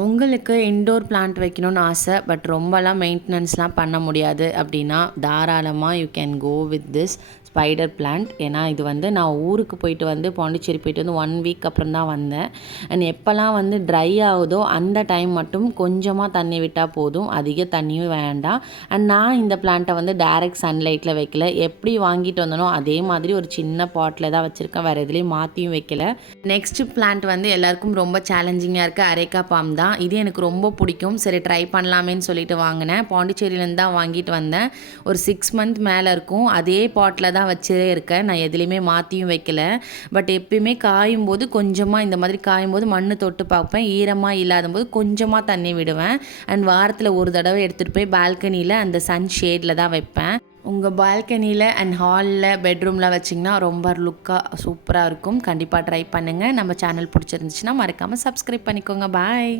உங்களுக்கு indoor plant வைக்கணும்னு ஆசை. பட் ரொம்பலாம் மெயின்டெனன்ஸ்லாம் பண்ண முடியாது அப்படின்னா, தாராளமாக you can go with this spider plant. ஏன்னா இது வந்து நான் ஊருக்கு போயிட்டு வந்து பாண்டிச்சேரி போயிட்டு வந்து 1 வீக் அப்புறம் தான் வந்தேன். அண்ட் எப்போல்லாம் வந்து ட்ரை ஆகுதோ அந்த டைம் மட்டும் கொஞ்சமாக தண்ணி விட்டால் போதும், அதிக தண்ணியும் வேண்டாம். அண்ட் நான் இந்த பிளான்ட்டை வந்து டைரக்ட் சன்லைட்டில் வைக்கல. எப்படி வாங்கிட்டு வந்தனோ அதே மாதிரி ஒரு சின்ன பாட்டில் தான் வச்சுருக்கேன். வேறு எதுலேயும் மாற்றியும் வைக்கல. நெக்ஸ்ட் பிளான்ட் வந்து எல்லாருக்கும் ரொம்ப சேலஞ்சிங்காக இருக்குது அரேக்கா பாம் தான். இது எனக்கு ரொம்ப பிடிக்கும். சரி ட்ரை பண்ணலாமேன்னு சொல்லிட்டு வாங்கினேன். பாண்டிச்சேரியிலேருந்து தான் வாங்கிட்டு வந்தேன். ஒரு 6 மந்த் மேலே இருக்கும். அதே பாட்டில் தான் வச்சே இருக்கேன். நான் எதுலேயுமே மாற்றியும் வைக்கல. பட் எப்பயுமே காயும் போது கொஞ்சமாக இந்த மாதிரி காயும் போது மண் தொட்டு பார்ப்பேன். ஈரமாக இல்லாத போது கொஞ்சமாக தண்ணி விடுவேன். அண்ட் வாரத்தில் ஒரு தடவை எடுத்துகிட்டு போய் பால்கனியில் அந்த சன் ஷேடில் தான் வைப்பேன். உங்கள் பால்கனியில் அண்ட் ஹாலில் பெட்ரூமில் வச்சிங்கன்னா ரொம்ப லுக்காக சூப்பராக இருக்கும். கண்டிப்பாக ட்ரை பண்ணுங்கள். நம்ம சேனல் பிடிச்சிருந்துச்சுன்னா மறக்காமல் சப்ஸ்கிரைப் பண்ணிக்கோங்க. பாய்.